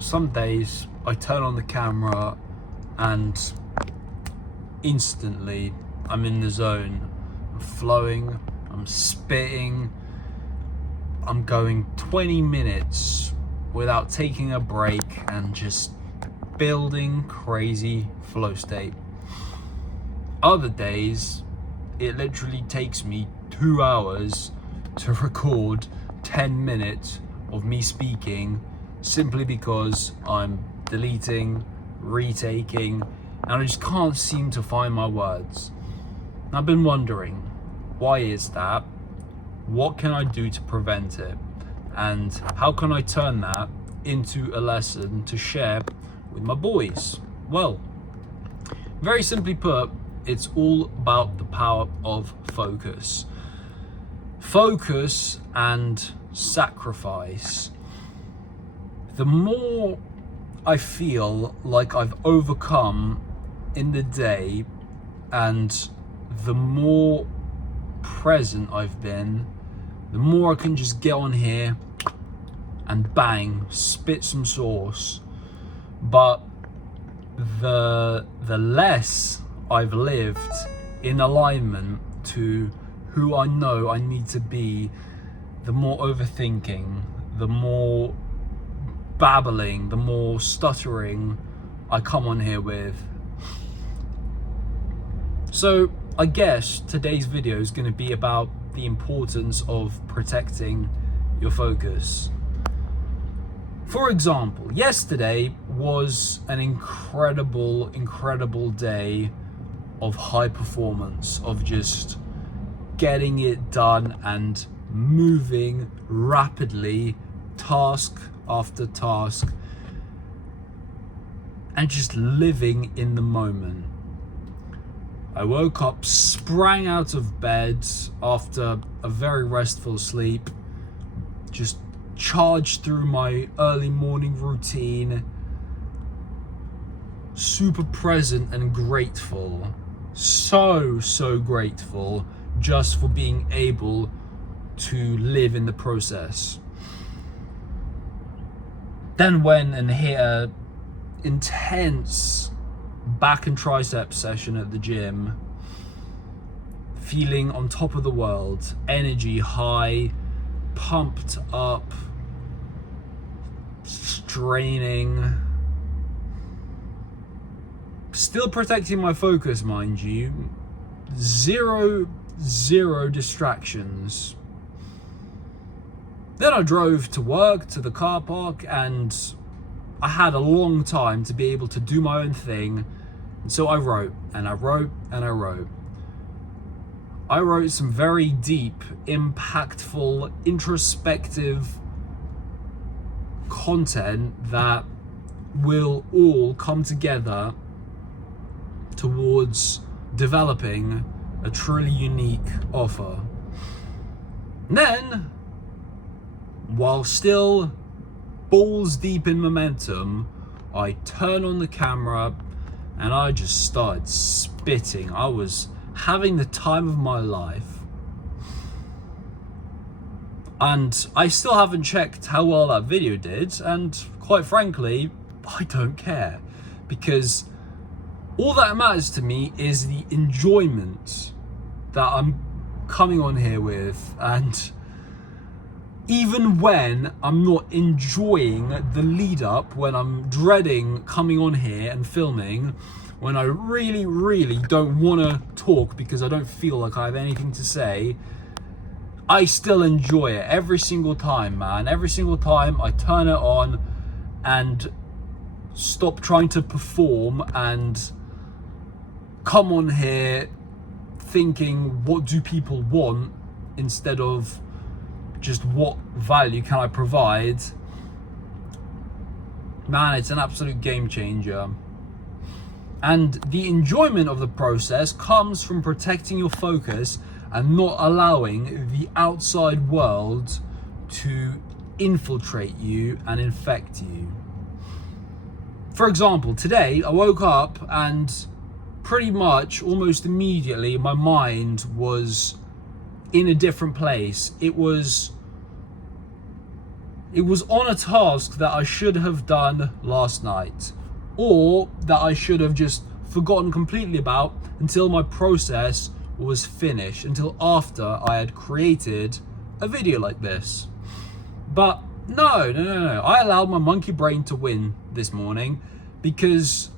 some days I turn on the camera and instantly I'm in the zone. I'm flowing, I'm spitting, I'm going 20 minutes without taking a break and just building crazy flow state. Other days, it literally takes me 2 hours to record 10 minutes of me speaking simply because I'm deleting, retaking, and I just can't seem to find my words. I've been wondering, why is that? What can I do to prevent it? And how can I turn that into a lesson to share with my boys? Well, very simply put, it's all about the power of focus. Focus and sacrifice. The more I feel like I've overcome in the day and the more present I've been, the more I can just get on here and bang, spit some sauce. But the less I've lived in alignment to who I know I need to be, the more overthinking, the more babbling, the more stuttering I come on here with. So I guess today's video is going to be about the importance of protecting your focus. For example, yesterday was an incredible day of high performance, of just getting it done and moving rapidly, task after task, and just living in the moment. I woke up, sprang out of bed after a very restful sleep, just charged through my early morning routine, super present and grateful, so grateful just for being able to live in the process. Then went and hit a intense back and tricep session at the gym, feeling on top of the world, energy high, pumped up, straining, still protecting my focus, mind you. Zero distractions. Then I drove to work, to the car park, and I had a long time to be able to do my own thing. And so I wrote and I wrote and I wrote. I wrote some very deep, impactful, introspective content that will all come together towards developing a truly unique offer. And then, while still balls deep in momentum, I turn on the camera and I just started spitting. I was having the time of my life. And I still haven't checked how well that video did, and quite frankly, I don't care, because all that matters to me is the enjoyment that I'm coming on here with. And even when I'm not enjoying the lead up, when I'm dreading coming on here and filming, when I really don't want to talk because I don't feel like I have anything to say, I still enjoy it every single time, man. Every single time I turn it on and stop trying to perform and come on here thinking, what do people want, instead of just what value can I provide. Man, it's an absolute game changer. And the enjoyment of the process comes from protecting your focus and not allowing the outside world to infiltrate you and infect you. For example, today I woke up and pretty much almost immediately my mind was in a different place. It was It was on a task that I should have done last night, or that I should have just forgotten completely about until my process was finished, until after I had created a video like this. But no. I allowed my monkey brain to win this morning because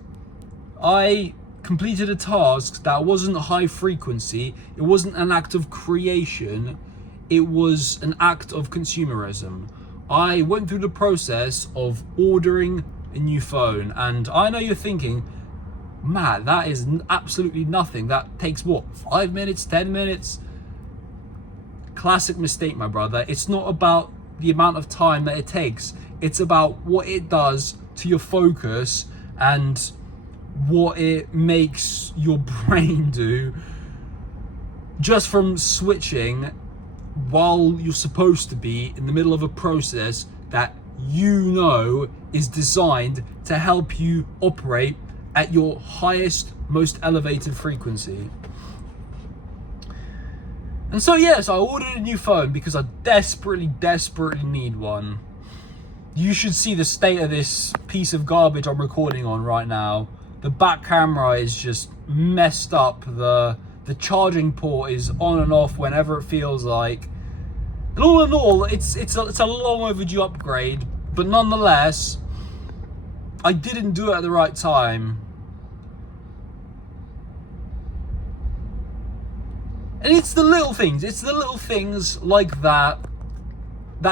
I completed a task that wasn't high frequency. It wasn't an act of creation. It was an act of consumerism. I went through the process of ordering a new phone, and I know you're thinking, Matt, that is absolutely nothing. That takes what, 5 minutes, 10 minutes? Classic mistake, my brother. It's not about the amount of time that it takes. It's about what it does to your focus and what it makes your brain do just from switching while you're supposed to be in the middle of a process that you know is designed to help you operate at your highest, most elevated frequency. And so yes, I ordered a new phone because I desperately need one. You should see the state of this piece of garbage I'm recording on right now. The back camera is just messed up. The charging port is on and off whenever it feels like. And all in all, it's a long overdue upgrade, but nonetheless, I didn't do it at the right time. And it's the little things like that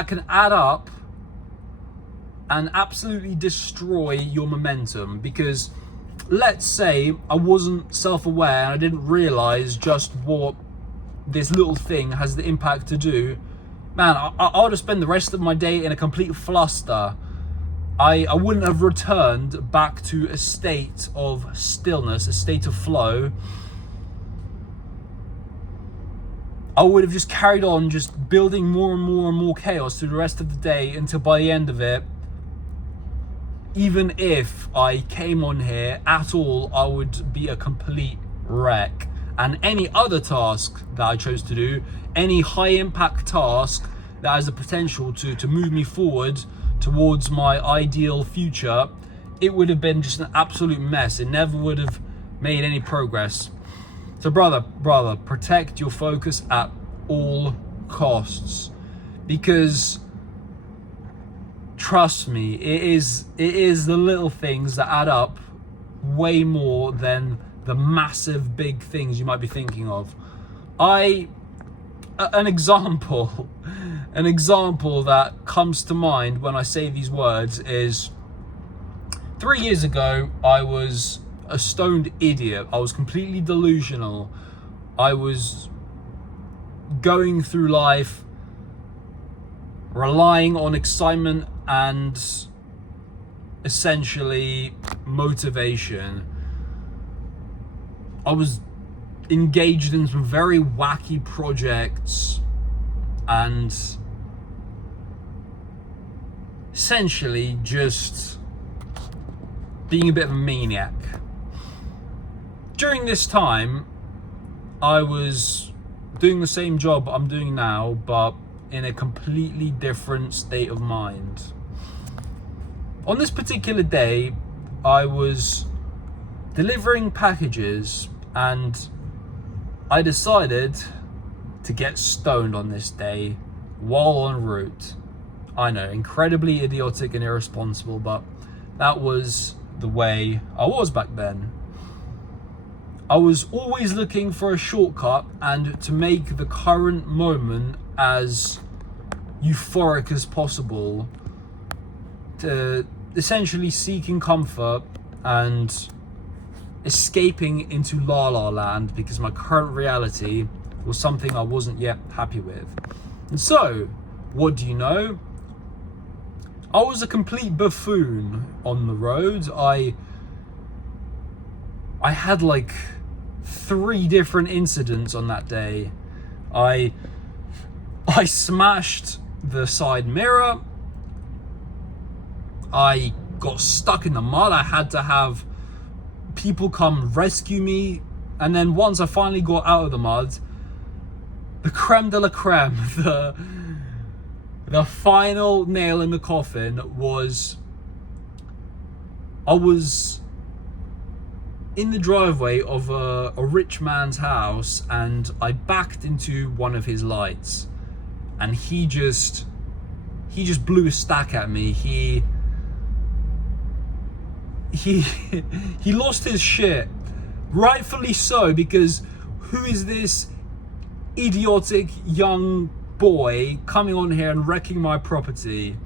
can add up and absolutely destroy your momentum. Because let's say I wasn't self-aware and I didn't realize just what this little thing has the impact to do. Man, I would have spent the rest of my day in a complete fluster. I wouldn't have returned back to a state of stillness, a state of flow. I would have just carried on just building more and more chaos through the rest of the day until by the end of it, even if I came on here at all, I would be a complete wreck. And any other task that I chose to do, any high impact task that has the potential to move me forward towards my ideal future, it would have been just an absolute mess. It never would have made any progress. So brother, protect your focus at all costs, because trust me, it is the little things that add up way more than the massive big things you might be thinking of. An example that comes to mind when I say these words is 3 years ago, I was a stoned idiot. I was completely delusional. I was going through life relying on excitement and essentially motivation. I was engaged in some very wacky projects and essentially just being a bit of a maniac. During this time, I was doing the same job I'm doing now, but in a completely different state of mind. On this particular day, I was delivering packages and I decided to get stoned on this day while en route. I know, incredibly idiotic and irresponsible, but that was the way I was back then. I was always looking for a shortcut and to make the current moment as euphoric as possible, to essentially seeking comfort and escaping into La La Land, because my current reality was something I wasn't yet happy with. And so, what do you know? I was a complete buffoon on the road. I had like 3 different incidents on that day. I smashed the side mirror. I got stuck in the mud. I had to have people come rescue me. And then once I finally got out of the mud, the creme de la creme, the final nail in the coffin was, I was in the driveway of a rich man's house, and I backed into one of his lights, and he just blew a stack at me. He lost his shit, rightfully so, because who is this idiotic young boy coming on here and wrecking my property?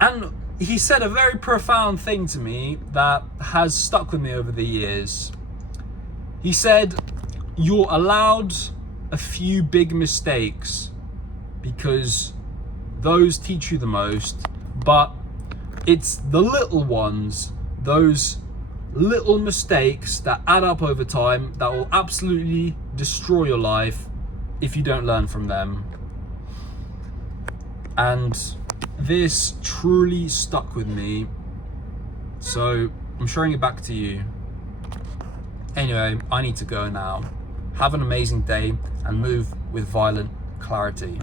And he said a very profound thing to me that has stuck with me over the years. He said, you're allowed a few big mistakes because those teach you the most, but it's the little ones, those little mistakes that add up over time, that will absolutely destroy your life if you don't learn from them. And this truly stuck with me, so I'm sharing it back to you. Anyway, I need to go now. Have an amazing day and move with violent clarity.